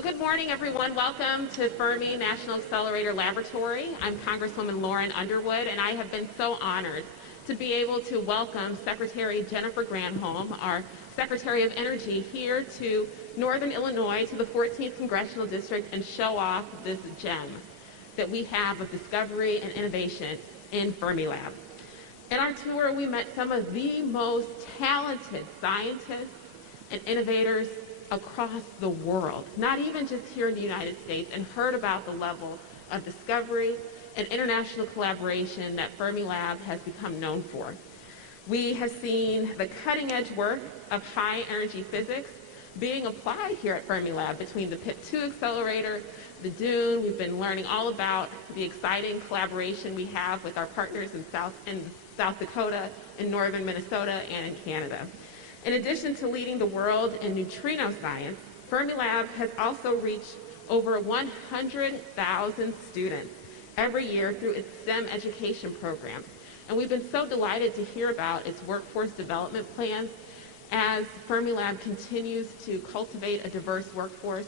Well, good morning, everyone. Welcome to Fermi National Accelerator Laboratory. I'm Congresswoman Lauren Underwood, and I have been so honored to be able to welcome Secretary Jennifer Granholm, our Secretary of Energy, here to Northern Illinois, to the 14th Congressional District, and show off this gem that we have of discovery and innovation in Fermilab. In our tour, we met some of the most talented scientists and innovators across the world, not even just here in the United States, and heard about the level of discovery and international collaboration that Fermilab has become known for. We have seen the cutting-edge work of high-energy physics being applied here at Fermilab between the PIT-2 accelerator, the DUNE. We've been learning all about the exciting collaboration we have with our partners in South Dakota, in northern Minnesota, and in Canada. In addition to leading the world in neutrino science, Fermilab has also reached over 100,000 students every year through its STEM education program. And we've been so delighted to hear about its workforce development plans as Fermilab continues to cultivate a diverse workforce,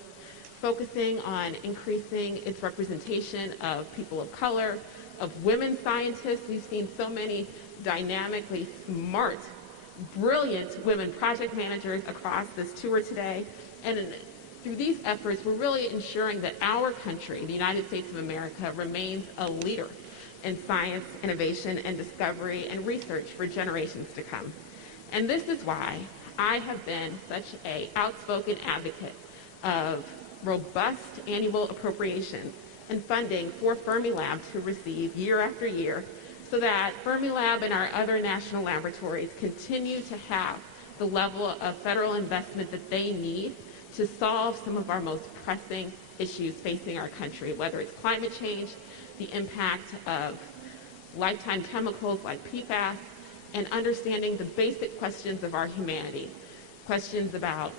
focusing on increasing its representation of people of color, of women scientists. We've seen so many dynamically smart, brilliant women project managers across this tour today. And through these efforts, we're really ensuring that our country, the United States of America, remains a leader in science, innovation, and discovery and research for generations to come. And this is why I have been such an outspoken advocate of robust annual appropriations and funding for Fermilab to receive year after year, so that Fermilab and our other national laboratories continue to have the level of federal investment that they need to solve some of our most pressing issues facing our country, whether it's climate change, the impact of lifetime chemicals like PFAS, and understanding the basic questions of our humanity, questions about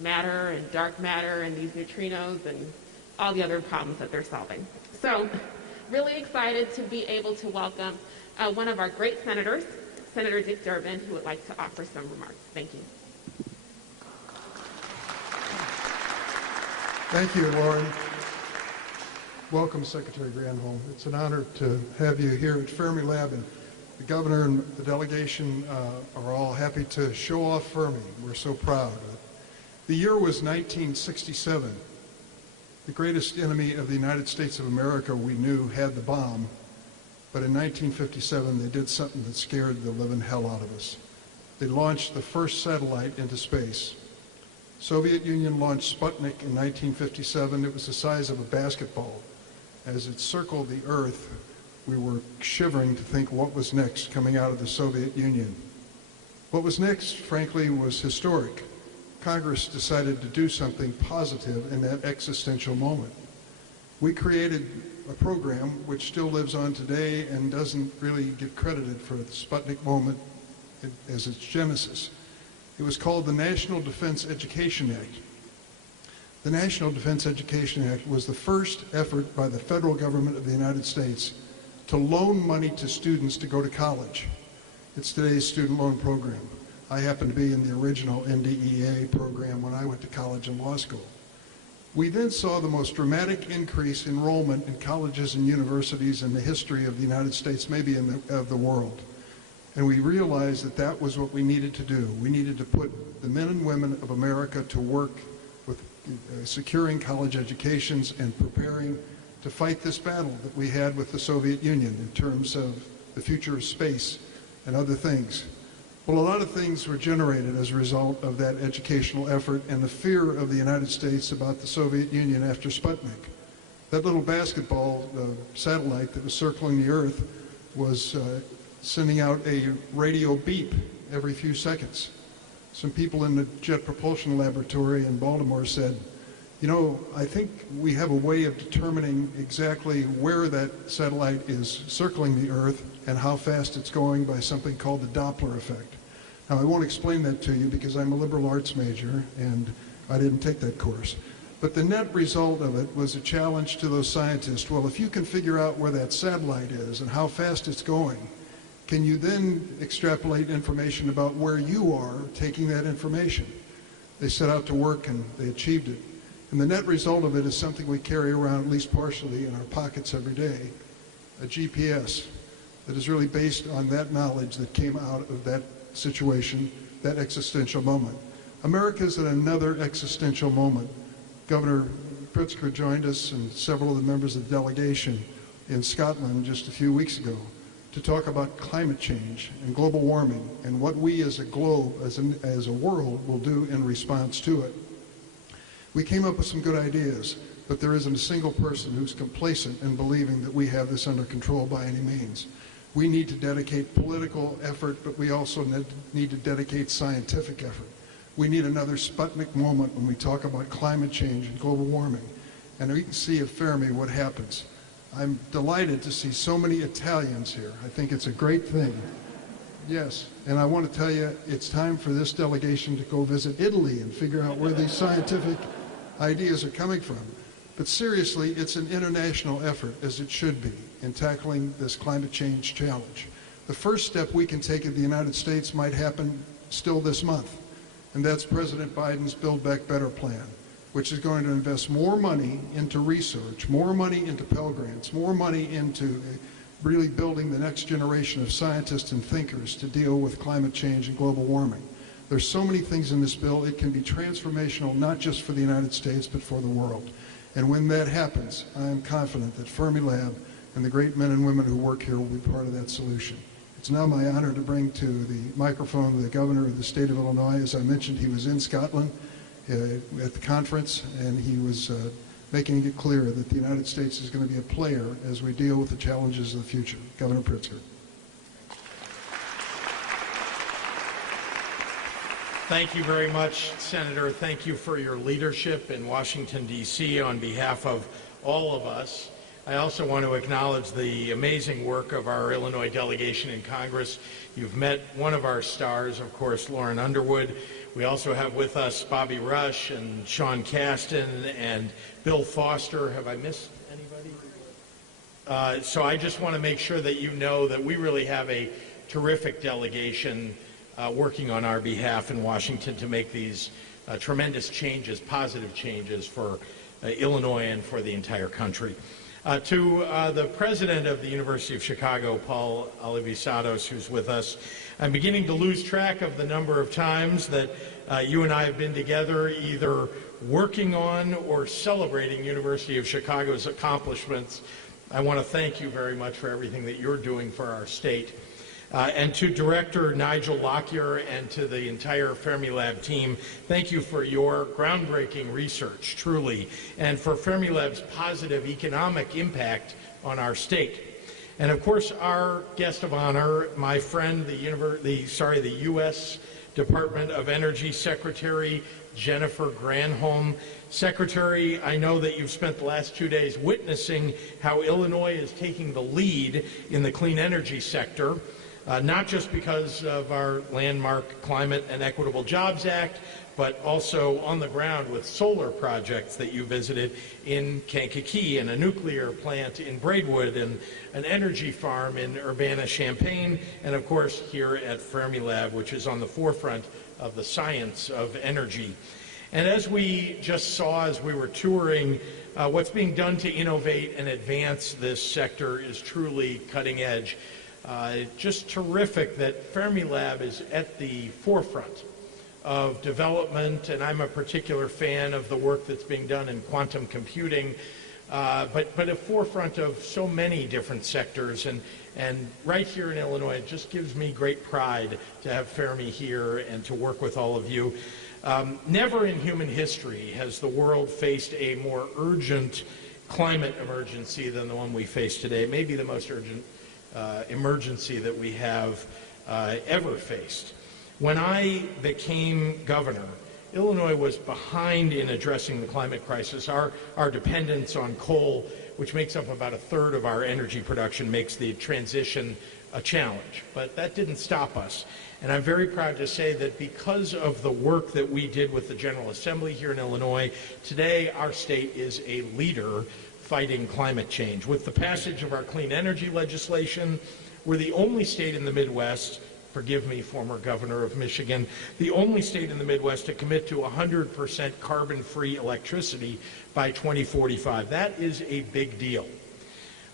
matter and dark matter and these neutrinos and all the other problems that they're solving. So, really excited to be able to welcome one of our great senators, Senator Dick Durbin, who would like to offer some remarks. Thank you. Thank you, Lauren. Welcome, Secretary Granholm. It's an honor to have you here at Fermilab, and the governor and the delegation are all happy to show off Fermi. We're so proud. The year was 1967. The greatest enemy of the United States of America we knew had the bomb, but in 1957 they did something that scared the living hell out of us. They launched the first satellite into space. Soviet Union launched Sputnik in 1957. It was the size of a basketball. As it circled the Earth, we were shivering to think what was next coming out of the Soviet Union. What was next, frankly, was historic. Congress decided to do something positive in that existential moment. We created a program which still lives on today and doesn't really get credited for the Sputnik moment as its genesis. It was called the National Defense Education Act. The National Defense Education Act was the first effort by the federal government of the United States to loan money to students to go to college. It's today's student loan program. I happened to be in the original NDEA program when I went to college and law school. We then saw the most dramatic increase in enrollment in colleges and universities in the history of the United States, maybe of the world. And we realized that that was what we needed to do. We needed to put the men and women of America to work with securing college educations and preparing to fight this battle that we had with the Soviet Union in terms of the future of space and other things. Well, a lot of things were generated as a result of that educational effort and the fear of the United States about the Soviet Union after Sputnik. That little basketball satellite that was circling the Earth was sending out a radio beep every few seconds. Some people in the Jet Propulsion Laboratory in Baltimore said, you know, I think we have a way of determining exactly where that satellite is circling the Earth and how fast it's going by something called the Doppler effect. Now, I won't explain that to you because I'm a liberal arts major and I didn't take that course. But the net result of it was a challenge to those scientists. Well, if you can figure out where that satellite is and how fast it's going, can you then extrapolate information about where you are taking that information? They set out to work and they achieved it. And the net result of it is something we carry around, at least partially, in our pockets every day, a GPS that is really based on that knowledge that came out of that situation, that existential moment. America is at another existential moment. Governor Pritzker joined us and several of the members of the delegation in Scotland just a few weeks ago to talk about climate change and global warming and what we as a globe, as a world, will do in response to it. We came up with some good ideas, but there isn't a single person who's complacent in believing that we have this under control by any means. We need to dedicate political effort, but we also need to dedicate scientific effort. We need another Sputnik moment when we talk about climate change and global warming. And we can see at Fermi what happens. I'm delighted to see so many Italians here. I think it's a great thing. Yes, and I want to tell you, it's time for this delegation to go visit Italy and figure out where these scientific ideas are coming from. But seriously, it's an international effort, as it should be, in tackling this climate change challenge. The first step we can take in the United States might happen still this month, and that's President Biden's Build Back Better plan, which is going to invest more money into research, more money into Pell Grants, more money into really building the next generation of scientists and thinkers to deal with climate change and global warming. There's so many things in this bill. It can be transformational, not just for the United States, but for the world. And when that happens, I am confident that Fermilab and the great men and women who work here will be part of that solution. It's now my honor to bring to the microphone the governor of the state of Illinois. As I mentioned, he was in Scotland at the conference, and he was making it clear that the United States is going to be a player as we deal with the challenges of the future. Governor Pritzker. Thank you very much, Senator. Thank you for your leadership in Washington, D.C. on behalf of all of us. I also want to acknowledge the amazing work of our Illinois delegation in Congress. You've met one of our stars, of course, Lauren Underwood. We also have with us Bobby Rush and Sean Kasten and Bill Foster. Have I missed anybody? So I just want to make sure that you know that we really have a terrific delegation working on our behalf in Washington to make these tremendous changes, positive changes for Illinois and for the entire country. To the president of the University of Chicago, Paul Alivisatos, who's with us, I'm beginning to lose track of the number of times that you and I have been together either working on or celebrating University of Chicago's accomplishments. I want to thank you very much for everything that you're doing for our state. And to Director Nigel Lockyer and to the entire Fermilab team, thank you for your groundbreaking research, truly, and for Fermilab's positive economic impact on our state. And of course, our guest of honor, my friend, the U.S. Department of Energy Secretary Jennifer Granholm. Secretary, I know that you've spent the last 2 days witnessing how Illinois is taking the lead in the clean energy sector. Not just because of our landmark Climate and Equitable Jobs Act, but also on the ground with solar projects that you visited in Kankakee and a nuclear plant in Braidwood and an energy farm in Urbana-Champaign, and of course here at Fermilab, which is on the forefront of the science of energy. And as we just saw as we were touring, what's being done to innovate and advance this sector is truly cutting edge. Just terrific that Fermilab is at the forefront of development, and I'm a particular fan of the work that's being done in quantum computing, but a forefront of so many different sectors. And right here in Illinois, it just gives me great pride to have Fermi here and to work with all of you. Never in human history has the world faced a more urgent climate emergency than the one we face today, maybe the most urgent emergency that we have ever faced. When I became governor, Illinois was behind in addressing the climate crisis. Our dependence on coal, which makes up about 1/3 of our energy production, makes the transition a challenge. But that didn't stop us. And I'm very proud to say that because of the work that we did with the General Assembly here in Illinois, today our state is a leader fighting climate change. With the passage of our clean energy legislation, we're the only state in the Midwest, forgive me, former governor of Michigan, the only state in the Midwest to commit to 100% carbon-free electricity by 2045. That is a big deal.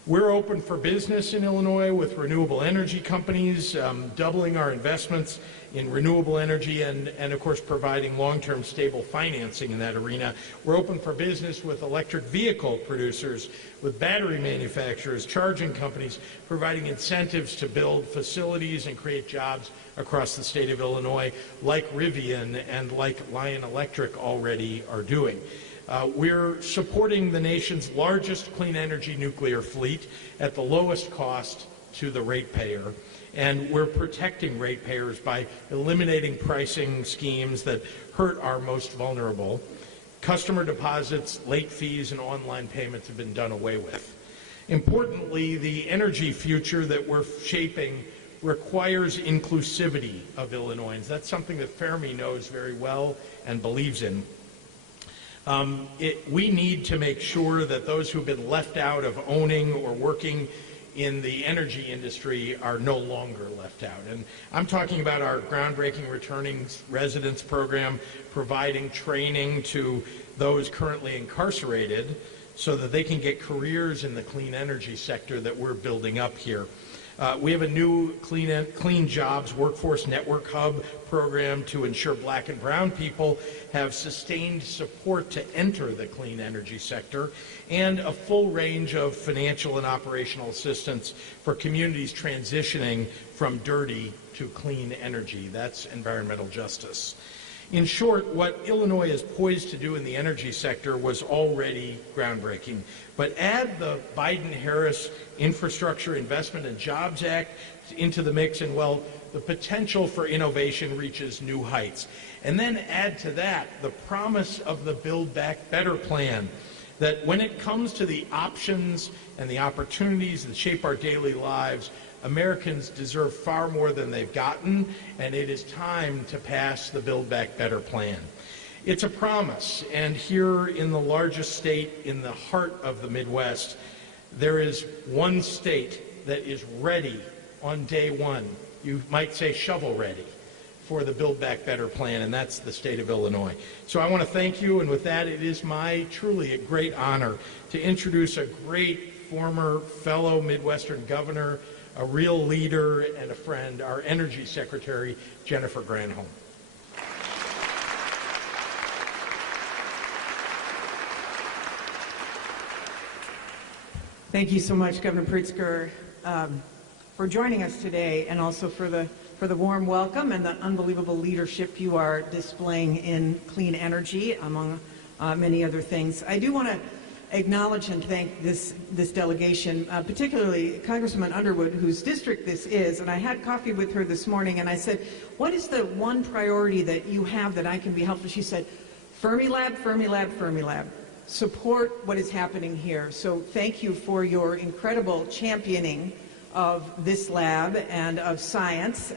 We're open for business in Illinois with renewable energy companies, doubling our investments in renewable energy and of course, providing long-term stable financing in that arena. We're open for business with electric vehicle producers, with battery manufacturers, charging companies, providing incentives to build facilities and create jobs across the state of Illinois, like Rivian and like Lion Electric already are doing. We're supporting the nation's largest clean energy nuclear fleet at the lowest cost to the ratepayer, and we're protecting ratepayers by eliminating pricing schemes that hurt our most vulnerable. Customer deposits, late fees, and online payments have been done away with. Importantly, the energy future that we're shaping requires inclusivity of Illinoisans. That's something that Fermi knows very well and believes in. We need to make sure that those who've been left out of owning or working in the energy industry are no longer left out. And I'm talking about our groundbreaking returning residents program, providing training to those currently incarcerated so that they can get careers in the clean energy sector that we're building up here. We have a new Clean Jobs Workforce Network Hub program to ensure black and brown people have sustained support to enter the clean energy sector, and a full range of financial and operational assistance for communities transitioning from dirty to clean energy. That's environmental justice. In short, what Illinois is poised to do in the energy sector was already groundbreaking. But add the Biden-Harris Infrastructure Investment and Jobs Act into the mix, and well, the potential for innovation reaches new heights. And then add to that the promise of the Build Back Better plan, that when it comes to the options and the opportunities that shape our daily lives, Americans deserve far more than they've gotten, and it is time to pass the Build Back Better plan. It's a promise, and here in the largest state in the heart of the Midwest, there is one state that is ready on day one. You might say shovel ready for the Build Back Better plan, and that's the state of Illinois. So I want to thank you, and with that, it is my truly a great honor to introduce a great former fellow Midwestern governor, a real leader and a friend, our Energy Secretary, Jennifer Granholm. Thank you so much, Governor Pritzker, for joining us today, and also for the warm welcome and the unbelievable leadership you are displaying in clean energy, among many other things. I do want to acknowledge and thank this delegation, particularly Congresswoman Underwood, whose district this is. And I had coffee with her this morning, and I said, what is the one priority that you have that I can be helpful? She said, Fermilab, Fermilab, Fermilab. Support what is happening here. So thank you for your incredible championing of this lab and of science.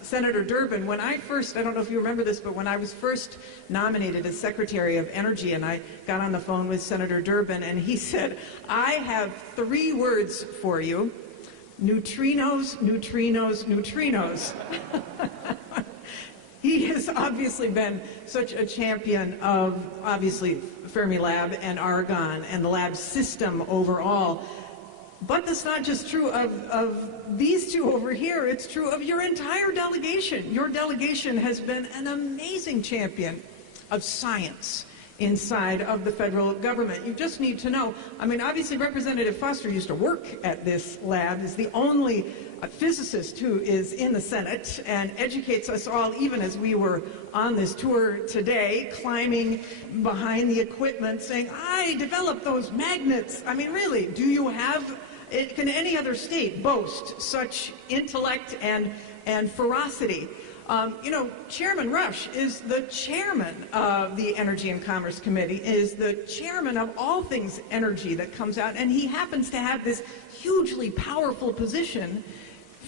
Senator Durbin, when I don't know if you remember this, but when I was first nominated as Secretary of Energy, and I got on the phone with Senator Durbin, and he said, I have 3 words for you: neutrinos, neutrinos, neutrinos. He has obviously been such a champion of, obviously, Fermilab and Argonne and the lab system overall. But that's not just true of these two over here, it's true of your entire delegation. Your delegation has been an amazing champion of science inside of the federal government. You just need to know, I mean, obviously Representative Foster used to work at this lab, is the only physicist who is in the Senate and educates us all, even as we were on this tour today, climbing behind the equipment saying, I developed those magnets. I mean, really, do you have, can any other state boast such intellect and ferocity? You know, Chairman Rush is the chairman of the Energy and Commerce Committee, is the chairman of all things energy that comes out, and he happens to have this hugely powerful position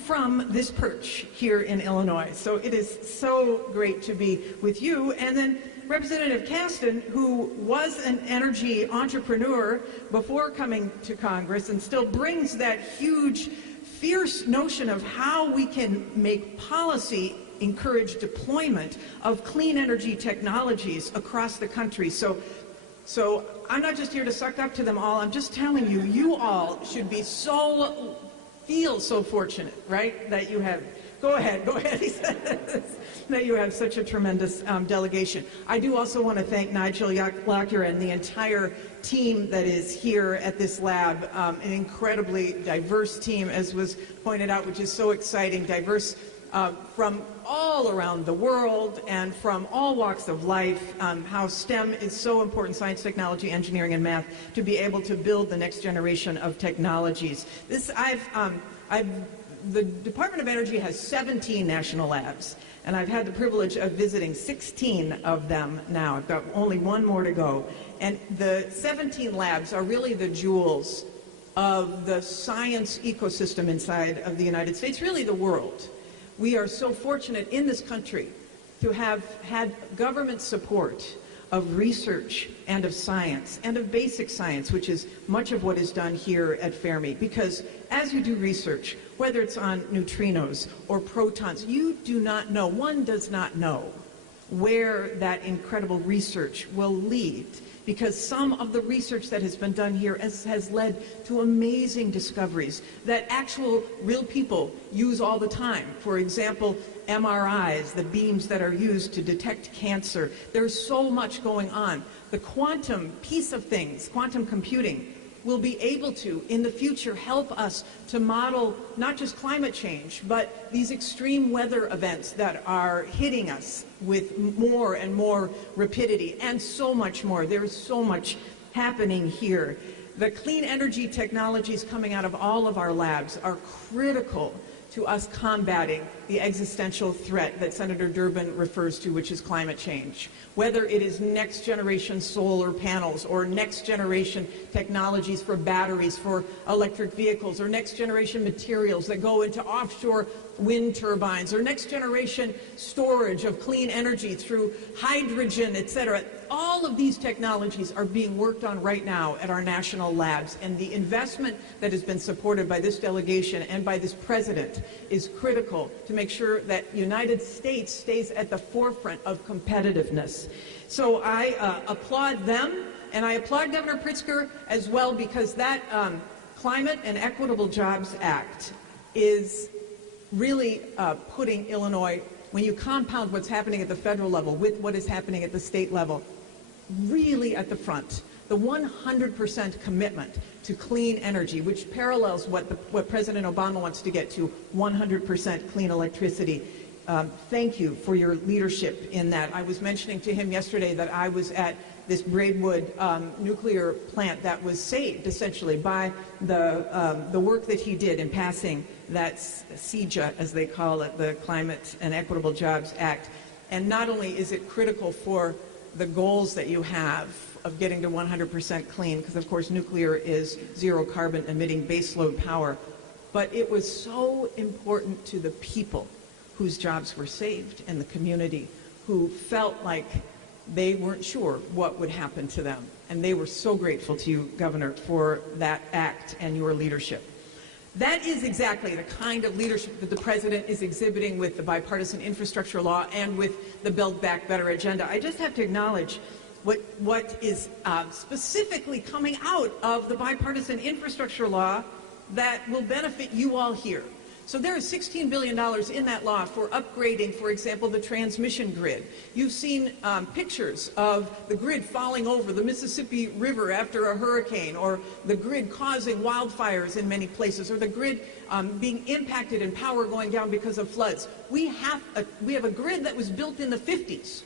from this perch here in Illinois. So it is so great to be with you. And then Representative Caston, who was an energy entrepreneur before coming to Congress and still brings that huge fierce notion of how we can make policy encourage deployment of clean energy technologies across the country. So I'm not just here to suck up to them all. I'm just telling you, you all should be feel so fortunate, right, that you have, go ahead, he said, that you have such a tremendous delegation. I do also want to thank Nigel Lockyer and the entire team that is here at this lab, an incredibly diverse team, as was pointed out, which is so exciting, diverse from all around the world and from all walks of life, how STEM is so important, science, technology, engineering, and math, to be able to build the next generation of technologies. The Department of Energy has 17 national labs, and I've had the privilege of visiting 16 of them now. I've got only one more to go. And the 17 labs are really the jewels of the science ecosystem inside of the United States, really the world. We are so fortunate in this country to have had government support of research and of science and of basic science, which is much of what is done here at Fermi. Because as you do research, whether it's on neutrinos or protons, you do not know, one does not know where that incredible research will lead. Because some of the research that has been done here has led to amazing discoveries that actual real people use all the time. For example, MRIs, the beams that are used to detect cancer. There's so much going on. The quantum piece of things, quantum computing, will be able to, in the future, help us to model not just climate change, but these extreme weather events that are hitting us with more and more rapidity, and so much more. There's so much happening here. The clean energy technologies coming out of all of our labs are critical to us combating the existential threat that Senator Durbin refers to, which is climate change. Whether it is next generation solar panels or next generation technologies for batteries for electric vehicles, or next generation materials that go into offshore wind turbines, or next generation storage of clean energy through hydrogen, etc. All of these technologies are being worked on right now at our national labs, and the investment that has been supported by this delegation and by this president is critical to make sure that the United States stays at the forefront of competitiveness. So I applaud them, and I applaud Governor Pritzker as well, because that Climate and Equitable Jobs Act is really putting Illinois, when you compound what's happening at the federal level with what is happening at the state level, really at the front. The 100% commitment to clean energy, which parallels what President Obama wants to get to, 100% clean electricity. Thank you for your leadership in that. I was mentioning to him yesterday that I was at this Braidwood nuclear plant that was saved essentially by the work that he did in passing that CEJA, as they call it, the Climate and Equitable Jobs Act. And not only is it critical for the goals that you have of getting to 100% clean, because of course nuclear is zero carbon emitting baseload power, but it was so important to the people whose jobs were saved and the community who felt like they weren't sure what would happen to them. And they were so grateful to you, Governor, for that act and your leadership. That is exactly the kind of leadership that the President is exhibiting with the bipartisan infrastructure law and with the Build Back Better agenda. I just have to acknowledge what is specifically coming out of the bipartisan infrastructure law that will benefit you all here. So there is $16 billion in that law for upgrading, for example, the transmission grid. You've seen pictures of the grid falling over the Mississippi River after a hurricane, or the grid causing wildfires in many places, or the grid being impacted and power going down because of floods. We have a grid that was built in the 50s,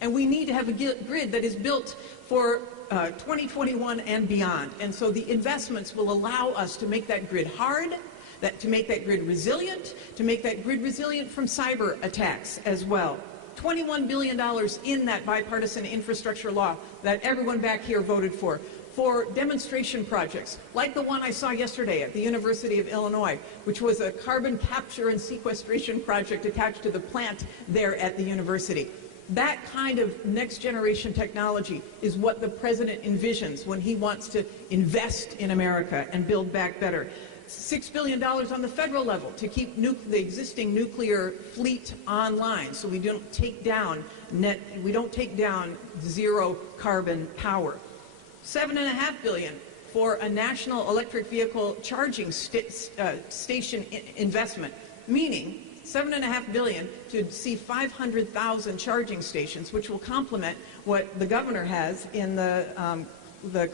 and we need to have a grid that is built for 2021 and beyond. And so the investments will allow us to make that grid hard, to make that grid resilient, to make that grid resilient from cyber attacks as well. $21 billion in that bipartisan infrastructure law that everyone back here voted for demonstration projects, like the one I saw yesterday at the University of Illinois, which was a carbon capture and sequestration project attached to the plant there at the university. That kind of next generation technology is what the President envisions when he wants to invest in America and build back better. $6 billion on the federal level to keep the existing nuclear fleet online, so we don't take down zero carbon power. $7.5 billion for a national electric vehicle charging station investment, meaning $7.5 billion to see 500,000 charging stations, which will complement what the governor has in the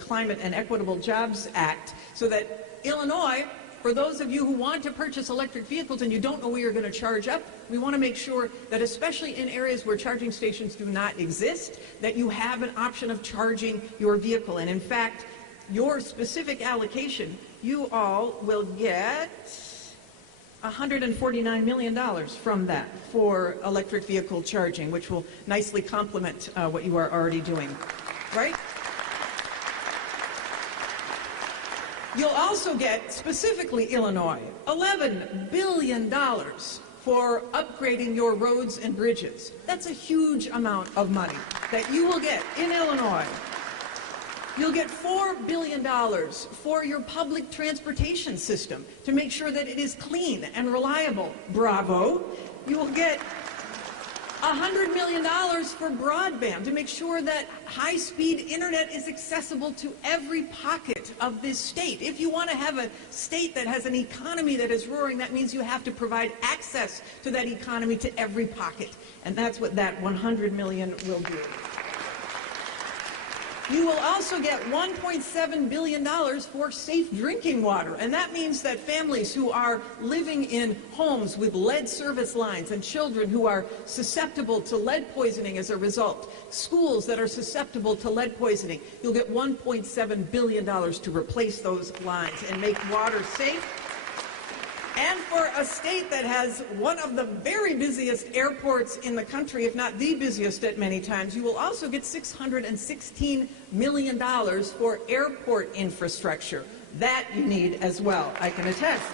Climate and Equitable Jobs Act, so that Illinois, for those of you who want to purchase electric vehicles and you don't know where you're going to charge up, we want to make sure that especially in areas where charging stations do not exist, that you have an option of charging your vehicle. And in fact, your specific allocation, you all will get $149 million from that for electric vehicle charging, which will nicely complement what you are already doing, right? You'll also get, specifically Illinois, $11 billion for upgrading your roads and bridges. That's a huge amount of money that you will get in Illinois. You'll get $4 billion for your public transportation system to make sure that it is clean and reliable. Bravo. You will get $100 million for broadband to make sure that high-speed internet is accessible to every pocket of this state. If you want to have a state that has an economy that is roaring, that means you have to provide access to that economy to every pocket. And that's what that $100 million will do. You will also get $1.7 billion for safe drinking water, and that means that families who are living in homes with lead service lines and children who are susceptible to lead poisoning as a result, schools that are susceptible to lead poisoning, you'll get $1.7 billion to replace those lines and make water safe. And for a state that has one of the very busiest airports in the country, if not the busiest at many times, you will also get $616 million for airport infrastructure. That you need as well, I can attest.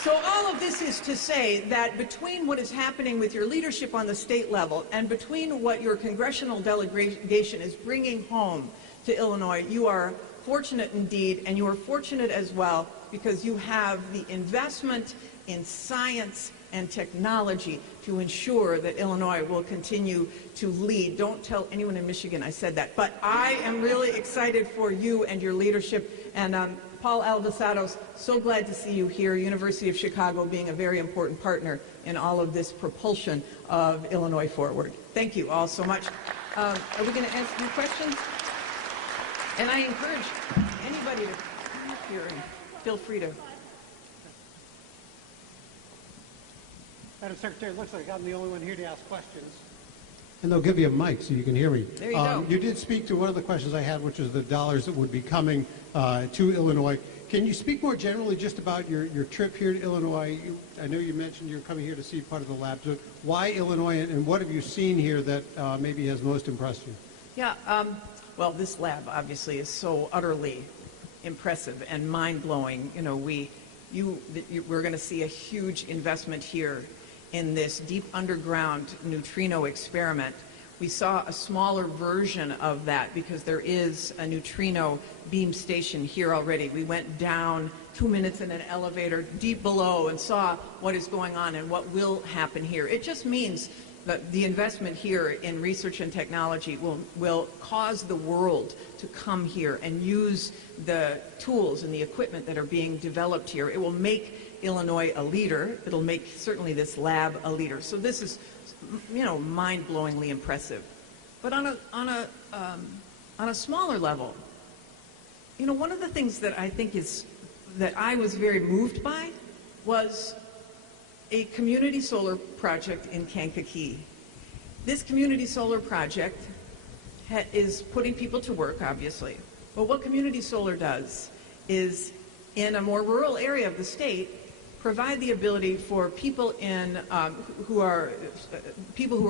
So all of this is to say that between what is happening with your leadership on the state level and between what your congressional delegation is bringing home to Illinois, you are fortunate indeed, and you are fortunate as well because you have the investment in science and technology to ensure that Illinois will continue to lead. Don't tell anyone in Michigan I said that, but I am really excited for you and your leadership. And Paul Alvisados, so glad to see you here. University of Chicago being a very important partner in all of this propulsion of Illinois forward. Thank you all so much. Are we going to ask you questions? And I encourage anybody to come up here and feel free to. Madam Secretary, it looks like I'm the only one here to ask questions. And they'll give you a mic so you can hear me. There you go. You did speak to one of the questions I had, which is the dollars that would be coming to Illinois. Can you speak more generally just about your trip here to Illinois? I know you mentioned you're coming here to see part of the lab. So why Illinois, and what have you seen here that maybe has most impressed you? Yeah, well, this lab obviously is so utterly impressive and mind-blowing. You know, we're going to see a huge investment here in this deep underground neutrino experiment. We saw a smaller version of that because there is a neutrino beam station here already. We went down 2 minutes in an elevator deep below and saw what is going on and what will happen here. It just means that the investment here in research and technology will cause the world to come here and use the tools and the equipment that are being developed here. It will make Illinois a leader. It'll make certainly this lab a leader. So this is, you know, mind-blowingly impressive. But on a smaller level, you know, one of the things that I think that I was very moved by was a community solar project in Kankakee. This community solar project is putting people to work, obviously. But what community solar does is, in a more rural area of the state, provide the ability for people who are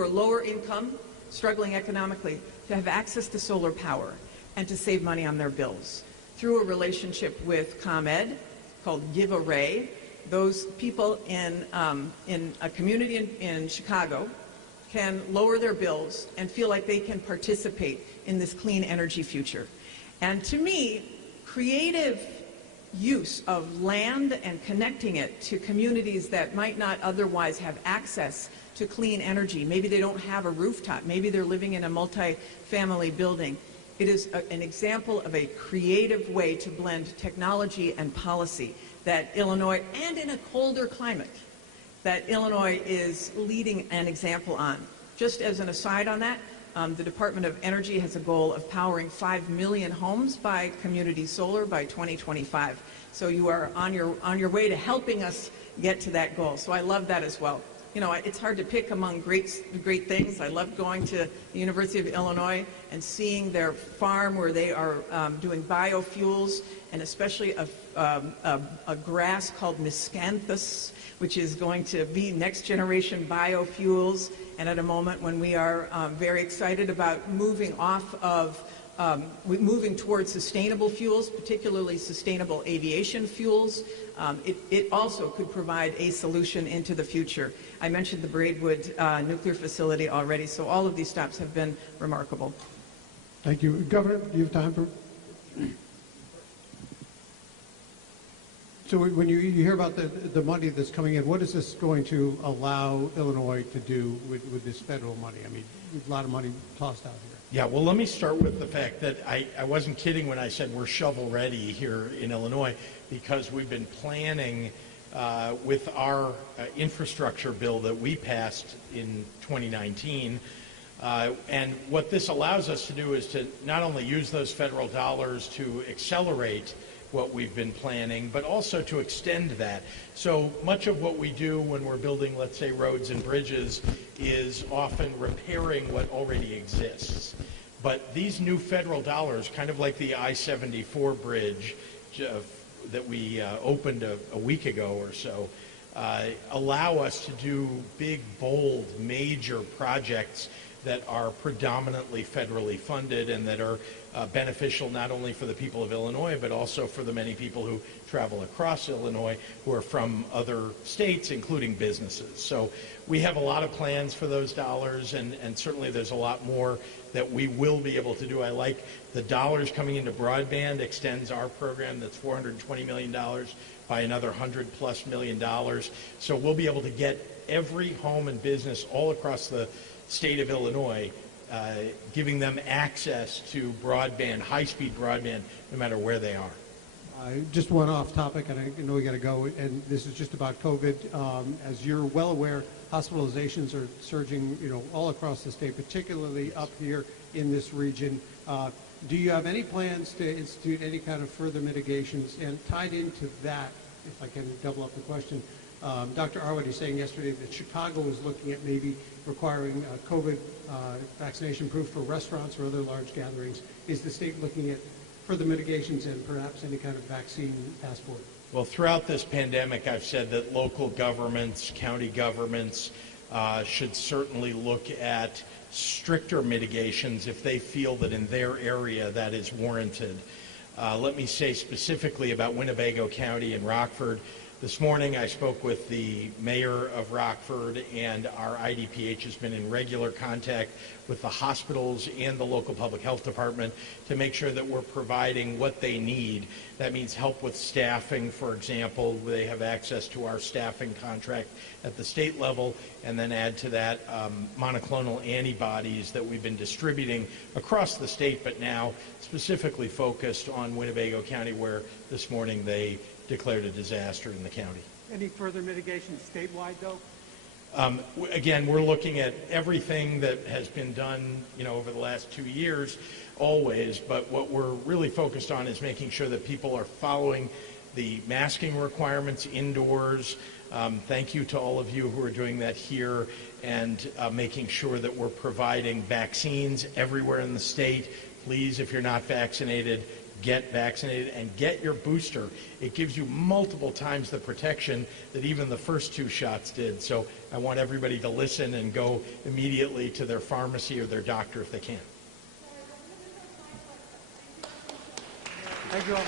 lower income, struggling economically, to have access to solar power and to save money on their bills through a relationship with ComEd called Give a Ray. Those people in a community in Chicago can lower their bills and feel like they can participate in this clean energy future. And to me, creative use of land and connecting it to communities that might not otherwise have access to clean energy. Maybe they don't have a rooftop. Maybe they're living in a multi-family building. It is an example of a creative way to blend technology and policy that Illinois, and in a colder climate, that Illinois is leading an example on. Just as an aside on that, the Department of Energy has a goal of powering 5 million homes by community solar by 2025. So you are on your way to helping us get to that goal. So I love that as well. You know, it's hard to pick among great things. I love going to the University of Illinois and seeing their farm where they are doing biofuels, and especially a grass called miscanthus, which is going to be next generation biofuels. And at a moment when we are very excited about moving towards sustainable fuels, particularly sustainable aviation fuels, it also could provide a solution into the future. I mentioned the Braidwood nuclear facility already, so all of these stops have been remarkable. Thank you. Governor, do you have time for? So when you hear about the money that's coming in, what is this going to allow Illinois to do with this federal money? I mean, a lot of money tossed out here. Yeah, well, let me start with the fact that I wasn't kidding when I said we're shovel ready here in Illinois, because we've been planning with our infrastructure bill that we passed in 2019. And what this allows us to do is to not only use those federal dollars to accelerate what we've been planning, but also to extend that. So much of what we do when we're building, let's say, roads and bridges is often repairing what already exists. But these new federal dollars, kind of like the I-74 bridge that we opened a week ago or so, allow us to do big, bold, major projects that are predominantly federally funded and that are beneficial not only for the people of Illinois, but also for the many people who travel across Illinois who are from other states, including businesses. So we have a lot of plans for those dollars, and certainly there's a lot more that we will be able to do. I like the dollars coming into broadband extends our program that's $420 million by another $100+ million. So we'll be able to get every home and business all across the state of Illinois, giving them access to broadband, high-speed broadband, no matter where they are. Just one off topic, and I know we got to go, and this is just about COVID. As you're well aware, hospitalizations are surging, all across the state, particularly up here in this region. Do you have any plans to institute any kind of further mitigations? And tied into that, if I can double up the question, Dr. Arwood is saying yesterday that Chicago is looking at maybe requiring COVID vaccination proof for restaurants or other large gatherings. Is the state looking at further mitigations and perhaps any kind of vaccine passport? Well, throughout this pandemic, I've said that local governments, county governments should certainly look at stricter mitigations if they feel that in their area that is warranted. Let me say specifically about Winnebago County and Rockford. This morning I spoke with the mayor of Rockford, and our IDPH has been in regular contact with the hospitals and the local public health department to make sure that we're providing what they need. That means help with staffing, for example. They have access to our staffing contract at the state level, and then add to that monoclonal antibodies that we've been distributing across the state, but now specifically focused on Winnebago County, where this morning they declared a disaster in the county. Any further mitigation statewide, though? Again, we're looking at everything that has been done, over the last 2 years, always. But what we're really focused on is making sure that people are following the masking requirements indoors. Thank you to all of you who are doing that here, and making sure that we're providing vaccines everywhere in the state. Please, if you're not vaccinated, get vaccinated and get your booster. It gives you multiple times the protection that even the first 2 shots did. So I want everybody to listen and go immediately to their pharmacy or their doctor if they can. Thank you all.